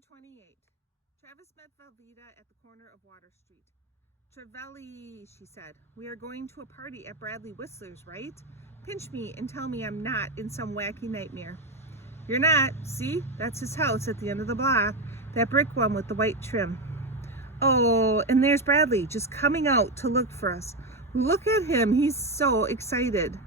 Chapter 28. Travis met Velveeta at the corner of Water Street. Trevelli, she said, we are going to a party at Bradley Whistler's, right? Pinch me and tell me I'm not in some wacky nightmare. You're not. See? That's his house at the end of the block. That brick one with the white trim. Oh, and there's Bradley just coming out to look for us. Look at him. He's so excited.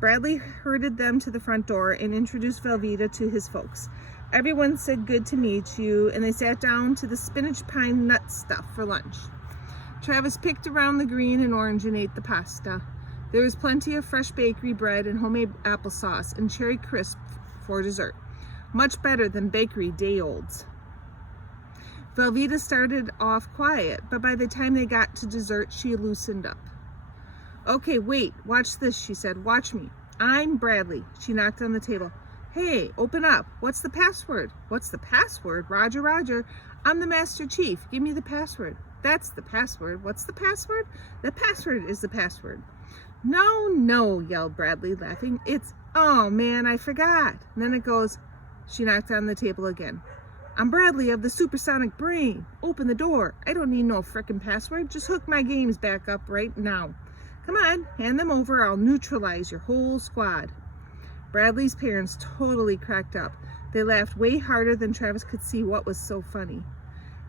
Bradley herded them to the front door and introduced Velveeta to his folks. Everyone said good to meet you, and they sat down to the spinach pine nut stuff for lunch. Travis picked around the green and orange and ate the pasta. There was plenty of fresh bakery bread and homemade applesauce and cherry crisp for dessert. Much better than bakery day-olds. Velveeta started off quiet, but by the time they got to dessert, she loosened up. Okay, wait, watch this, she said. Watch me. I'm Bradley. She knocked on the table. Hey, open up. What's the password? What's the password? Roger, Roger. I'm the Master Chief. Give me the password. That's the password. What's the password? The password is the password. No, no, yelled Bradley, laughing. It's, oh man, I forgot. And then it goes, she knocked on the table again. I'm Bradley of the Supersonic Brain. Open the door. I don't need no frickin' password. Just hook my games back up right now. Come on, hand them over. I'll neutralize your whole squad. Bradley's parents totally cracked up. They laughed way harder than Travis could see what was so funny.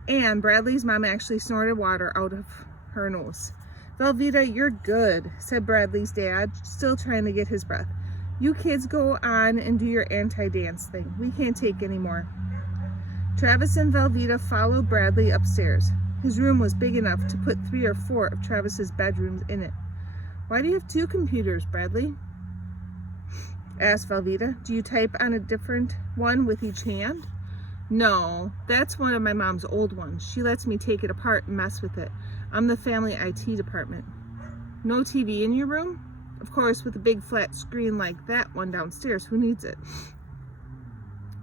And Bradley's mom actually snorted water out of her nose. Velveeta, you're good, said Bradley's dad, still trying to get his breath. You kids go on and do your anti-dance thing. We can't take any more. Travis and Velveeta followed Bradley upstairs. His room was big enough to put 3 or 4 of Travis's bedrooms in it. Why do you have 2 computers, Bradley? Asked Velveeta. Do you type on a different one with each hand? No, that's one of my mom's old ones. She lets me take it apart and mess with it. I'm the family IT department. No TV in your room? Of course, with a big flat screen like that one downstairs, who needs it?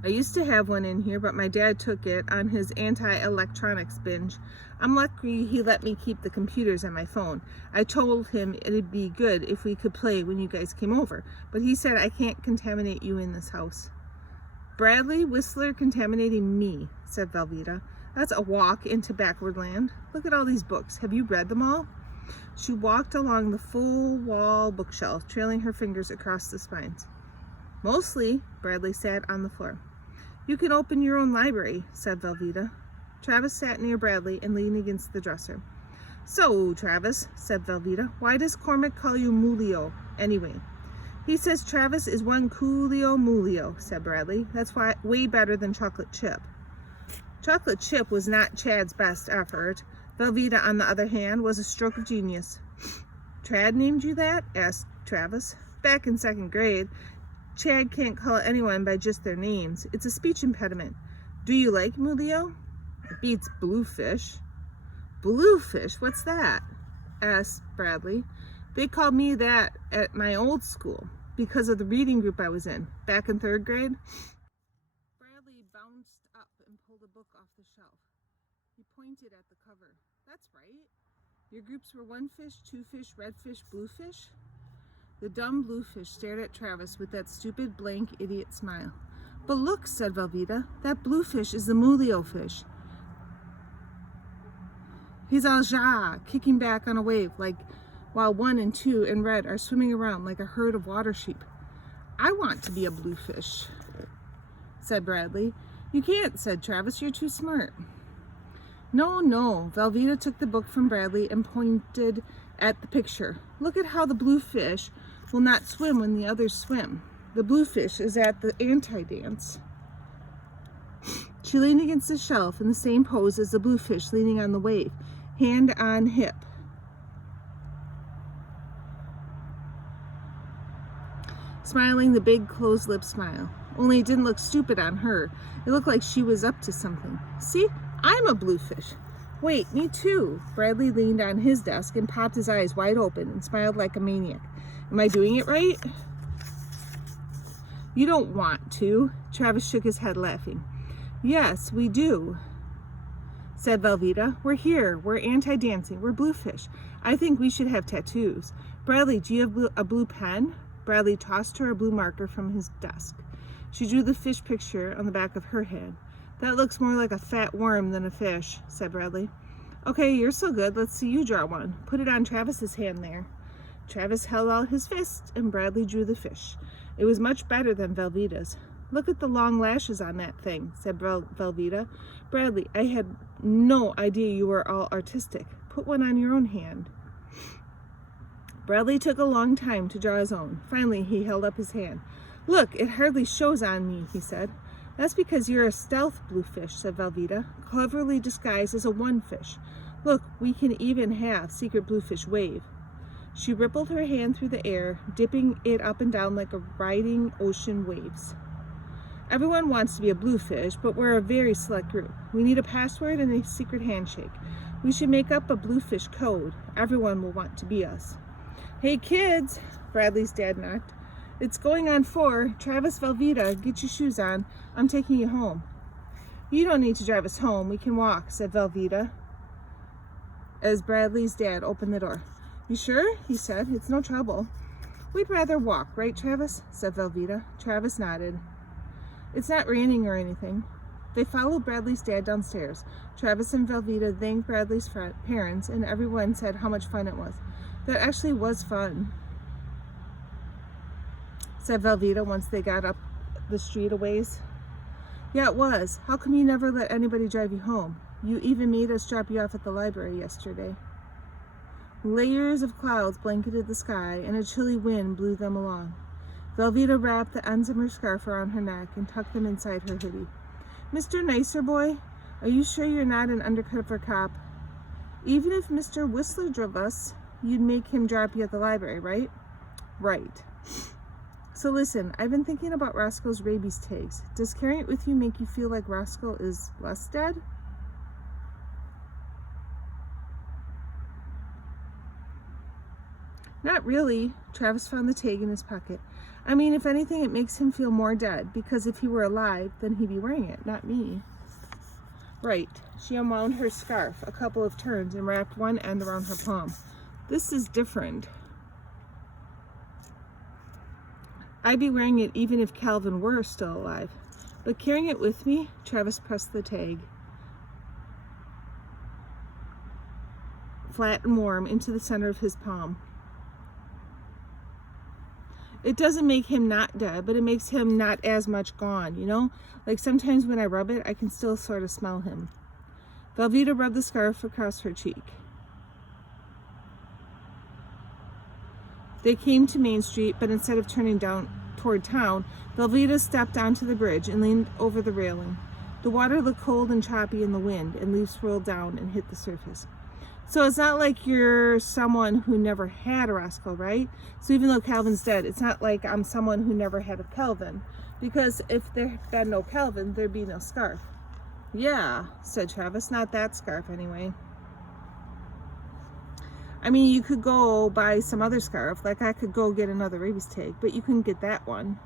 I used to have one in here, but my dad took it on his anti-electronics binge. I'm lucky he let me keep the computers on my phone. I told him it'd be good if we could play when you guys came over, but he said I can't contaminate you in this house. Bradley Whistler contaminating me, said Velveeta. That's a walk into backward land. Look at all these books. Have you read them all? She walked along the full wall bookshelf, trailing her fingers across the spines. Mostly, Bradley sat on the floor. You can open your own library, said Velveeta. Travis sat near Bradley and leaned against the dresser. So, Travis, said Velveeta, why does Cormac call you Mulio anyway? He says Travis is one coolio mulio, said Bradley. That's why way better than chocolate chip. Chocolate chip was not Chad's best effort. Velveeta, on the other hand, was a stroke of genius. Trad named you that? Asked Travis. Back in 2nd grade. Chad can't call anyone by just their names. It's a speech impediment. Do you like Mulio? It beats Bluefish. Bluefish? What's that? Asked Bradley. They called me that at my old school because of the reading group I was in, back in 3rd grade. Bradley bounced up and pulled a book off the shelf. He pointed at the cover. That's right. Your groups were 1 fish, 2 fish, red fish, blue fish? The dumb Bluefish stared at Travis with that stupid, blank, idiot smile. But look, said Velveeta, that Bluefish is the Mulio fish. He's all ja, kicking back on a wave, while 1 and 2 and red are swimming around like a herd of water sheep. I want to be a Bluefish, said Bradley. You can't, said Travis, you're too smart. No, no, Velveeta took the book from Bradley and pointed at the picture. Look at how the Bluefish will not swim when the others swim. The Bluefish is at the anti-dance. She leaned against the shelf in the same pose as the Bluefish leaning on the wave, hand on hip. Smiling the big closed lip smile. Only it didn't look stupid on her. It looked like she was up to something. See, I'm a Bluefish. Wait, me too. Bradley leaned on his desk and popped his eyes wide open and smiled like a maniac. Am I doing it right? You don't want to. Travis shook his head, laughing. Yes, we do, said Velveeta. We're here. We're anti-dancing. We're Bluefish. I think we should have tattoos. Bradley, do you have a blue pen? Bradley tossed her a blue marker from his desk. She drew the fish picture on the back of her hand. That looks more like a fat worm than a fish, said Bradley. Okay, you're so good. Let's see you draw one. Put it on Travis's hand there. Travis held out his fist, and Bradley drew the fish. It was much better than Velveeta's. Look at the long lashes on that thing, said Velveeta. Bradley, I had no idea you were all artistic. Put one on your own hand. Bradley took a long time to draw his own. Finally, he held up his hand. Look, it hardly shows on me, he said. That's because you're a stealth bluefish, said Velveeta, cleverly disguised as a one-fish. Look, we can even have secret bluefish wave. She rippled her hand through the air, dipping it up and down like a riding ocean waves. Everyone wants to be a bluefish, but we're a very select group. We need a password and a secret handshake. We should make up a bluefish code. Everyone will want to be us. Hey kids, Bradley's dad knocked. It's going on 4. Travis, Velveeta, get your shoes on. I'm taking you home. You don't need to drive us home. We can walk, said Velveeta, as Bradley's dad opened the door. You sure? He said. It's no trouble. We'd rather walk, right, Travis? Said Velveeta. Travis nodded. It's not raining or anything. They followed Bradley's dad downstairs. Travis and Velveeta thanked Bradley's parents, and everyone said how much fun it was. That actually was fun, said Velveeta once they got up the street a ways. Yeah, it was. How come you never let anybody drive you home? You even made us drop you off at the library yesterday. Layers of clouds blanketed the sky, and a chilly wind blew them along. Velveeta wrapped the ends of her scarf around her neck and tucked them inside her hoodie. Mr. Nicer Boy, are you sure you're not an undercover cop? Even if Mr. Whistler drove us, you'd make him drop you at the library, right? Right. So listen, I've been thinking about Roscoe's rabies tags. Does carrying it with you make you feel like Roscoe is less dead? Not really. Travis found the tag in his pocket. I mean, if anything, it makes him feel more dead, because if he were alive, then he'd be wearing it, not me. Right. She unwound her scarf a couple of turns and wrapped one end around her palm. This is different. I'd be wearing it even if Calvin were still alive. But carrying it with me, Travis pressed the tag flat and warm into the center of his palm. It doesn't make him not dead, but it makes him not as much gone, you know? Like sometimes when I rub it, I can still sort of smell him. Velveeta rubbed the scarf across her cheek. They came to Main Street, but instead of turning down toward town, Velveeta stepped onto the bridge and leaned over the railing. The water looked cold and choppy in the wind, and leaves swirled down and hit the surface. So it's not like you're someone who never had a Roscoe, right? So even though Calvin's dead, it's not like I'm someone who never had a Calvin. Because if there had been no Calvin, there'd be no scarf. Yeah, said Travis. Not that scarf, anyway. I mean, you could go buy some other scarf. Like I could go get another rabies tag, but you couldn't get that one.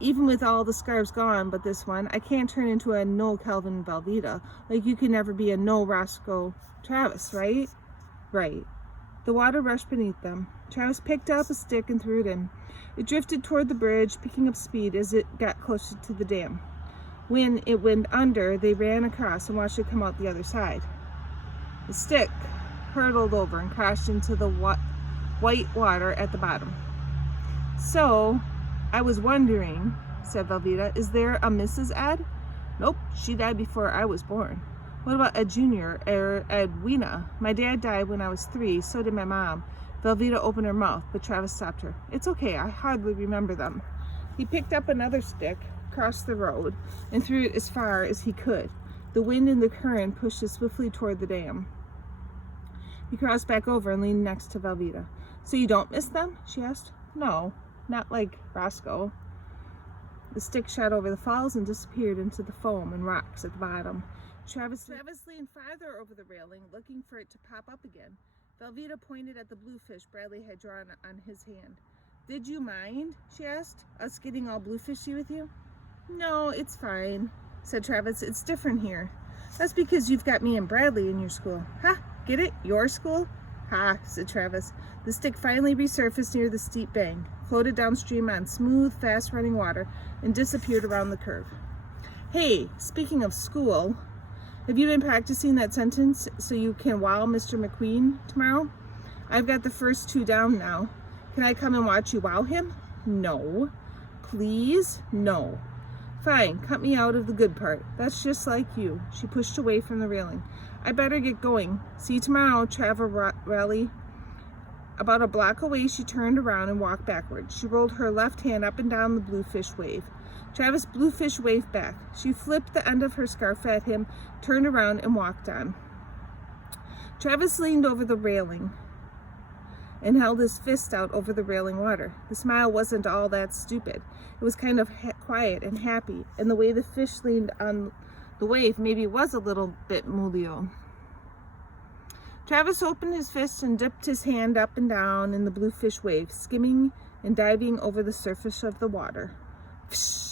Even with all the scarves gone, but this one, I can't turn into a no Calvin Velveeta. Like you can never be a no Roscoe Travis, right? Right. The water rushed beneath them. Travis picked up a stick and threw it in. It drifted toward the bridge, picking up speed as it got closer to the dam. When it went under, they ran across and watched it come out the other side. The stick hurtled over and crashed into the white water at the bottom. So, I was wondering, said Velveeta, is there a Mrs. Ed? Nope, she died before I was born. What about Ed Jr. or Edwina? My dad died when I was 3, so did my mom. Velveeta opened her mouth, but Travis stopped her. It's okay, I hardly remember them. He picked up another stick, crossed the road, and threw it as far as he could. The wind and the current pushed it swiftly toward the dam. He crossed back over and leaned next to Velveeta. So you don't miss them? She asked. No, not like Roscoe. The stick shot over the falls and disappeared into the foam and rocks at the bottom. Travis leaned farther over the railing, looking for it to pop up again. Velveeta pointed at the bluefish Bradley had drawn on his hand. Did you mind, she asked, us getting all bluefishy with you? No, it's fine, said Travis. It's different here. That's because you've got me and Bradley in your school. Ha! Get it? Your school? Ha, said Travis. The stick finally resurfaced near the steep bank, floated downstream on smooth, fast-running water, and disappeared around the curve. Hey, speaking of school, have you been practicing that sentence so you can wow Mr. McQueen tomorrow? I've got the first 2 down now. Can I come and watch you wow him? No. Please? No. Fine, cut me out of the good part. That's just like you. She pushed away from the railing. I better get going. See you tomorrow, Raleigh. About a block away, she turned around and walked backward. She rolled her left hand up and down the Bluefish wave. Travis Bluefish waved back. She flipped the end of her scarf at him, turned around, and walked on. Travis leaned over the railing and held his fist out over the railing water. The smile wasn't all that stupid. It was kind of quiet and happy, and the way the fish leaned on the wave maybe was a little bit mulio. Travis opened his fist and dipped his hand up and down in the Bluefish wave, skimming and diving over the surface of the water. Psh!